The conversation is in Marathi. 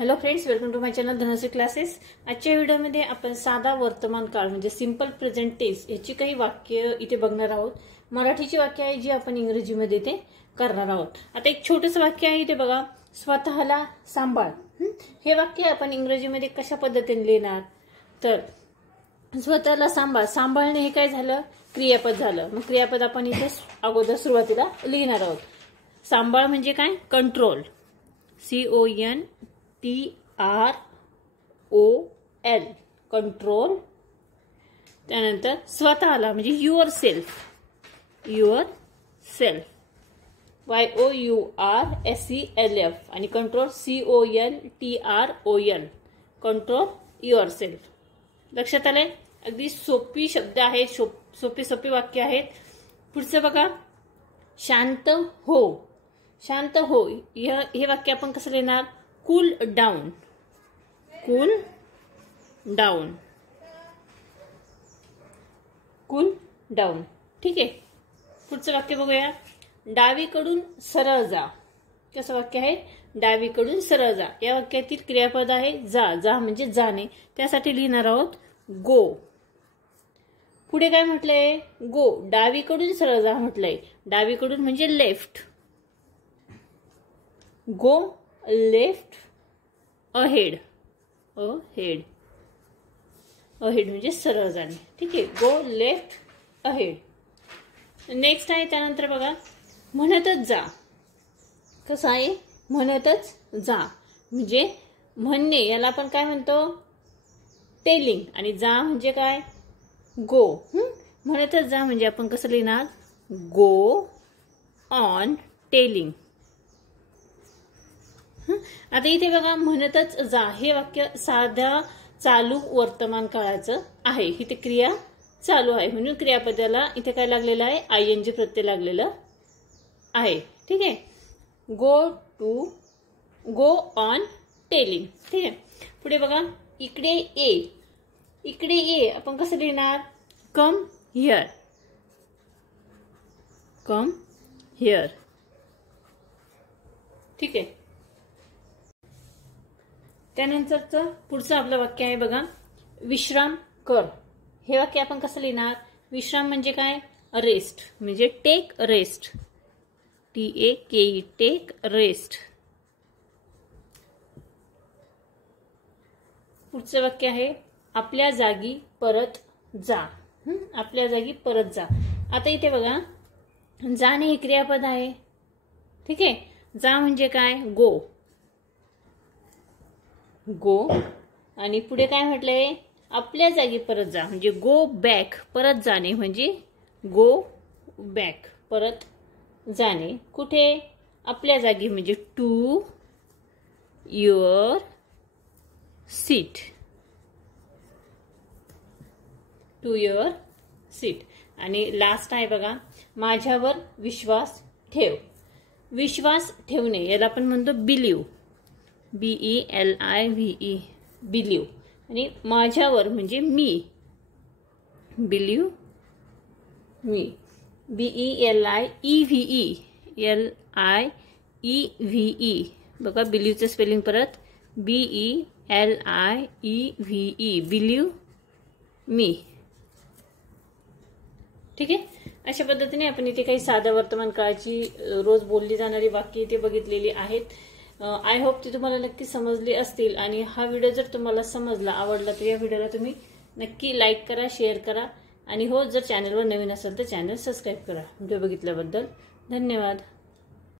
Hello friends, welcome to my channel Dhanashree classes. आजच्या व्हिडिओमध्ये आपण साधा वर्तमान काळ म्हणजे सिंपल प्रेझेंट टेन्स याची काही वाक्य इथे बघणार आहोत। मराठीची वाक्य आहे जी आपण इंग्रजीमध्ये ते करणार आहोत। आता एक छोटंसं वाक्य आहे इथे बघा, स्वतःला सांभाळ। हे वाक्य आपण इंग्रजीमध्ये कशा पद्धतीने लिहिणार, तर स्वतःला सांभाळ, सांभाळणे हे काय झालं, क्रियापद झालं। मग क्रियापद आपण इथे अगोदर सुरुवातीला लिहिणार आहोत। सांभाळ म्हणजे काय, कंट्रोल, CONTROL, कंट्रोल। त्यानंतर स्वतःला म्हणजे युअर सेल्फ, YOURSELF, आणि कंट्रोल CONTROL, कंट्रोल युअरसेल्फ। लक्षात आले? अगदी सोपी शब्द आहेत, सोपी वाक्य आहेत। पुढचं बघा, शांत हो, शांत हो। हे वाक्य आपण कसं लिहिणार, cool down, cool down, cool down. ठीक आहे। पुढचं वाक्य बघूया, डावीकडून सरळ जा। कसं वाक्य आहे, डावीकडून सरळ जा। या वाक्यातील क्रियापद आहे जा, जा म्हणजे जाणे, त्यासाठी लिहिणार आहोत गो। पुढे काय म्हटलंय, गो, डावीकडून सरळ जा म्हटलंय। डावीकडून म्हणजे left, go left, ahead, ahead म्हणजे सरळ जाणे। ठीक आहे, गो लेफ्ट अहेड। नेक्स्ट आहे त्यानंतर बघा, म्हणतच जा। कसं आहे, म्हणतच जा म्हणजे म्हणणे, याला आपण काय म्हणतो, टेलिंग, आणि जा म्हणजे काय, गो। म्हणतच जा म्हणजे आपण कसं लिहिणार, गो ऑन टेलिंग। आता इथे बघा, म्हणतच जा हे वाक्य साध्या चालू वर्तमान काळाचं आहे। इथे क्रिया चालू आहे म्हणून क्रियापदाला इथे काय लागलेलं आहे, ING प्रत्यय लागलेलं आहे। ठीक आहे, गो ऑन टेलिंग। ठीक आहे। पुढे बघा, इकडे ये, इकडे ये आपण कसं लिहिणार, कम हिअर, कम हिअर। ठीक आहे। त्यानंतरचं पुढचं आपलं वाक्य आहे बघा, विश्राम कर। हे वाक्य आपण कसं लिहिणार, विश्राम म्हणजे काय, रेस्ट, म्हणजे take rest, TAKE, take rest. पुढचं वाक्य आहे, आपल्या जागी परत जा। आपल्या जागी परत जा। आता इथे बघा, जाणे हे क्रियापद आहे। ठीक आहे, जा म्हणजे काय, गो, गो, आणि पुढे काय म्हटलंय, आपल्या जागी परत जा म्हणजे गो बॅक, परत जाणे म्हणजे गो बॅक, परत जाणे। कुठे, आपल्या जागी म्हणजे to your seat, to your seat. आणि लास्ट आहे बघा, माझ्यावर विश्वास ठेव। विश्वास ठेवणे याला आपण म्हणतो बिलीव, BELIVE, बिलीव। आणि माझ्यावर म्हणजे मी, बिलीव मी, BELIEVE, बघा बिलीवचं स्पेलिंग परत, BELIEVE, बिलीव मी। ठीक आहे। अशा पद्धतीने आपण इथे काही साधा वर्तमान काळाची रोज बोलली जाणारी वाक्य इथे बघितलेली आहेत। आय होप ती तुम्हाला नक्की समजली असतील। आणि हा व्हिडिओ जर तुम्हाला समजला, आवडला, तर या व्हिडिओला तुम्ही नक्की लाईक करा, शेअर करा, आणि हो, जर चॅनलवर नवीन असेल तर चॅनल सबस्क्राईब करा। व्हिडिओ बघितल्याबद्दल धन्यवाद।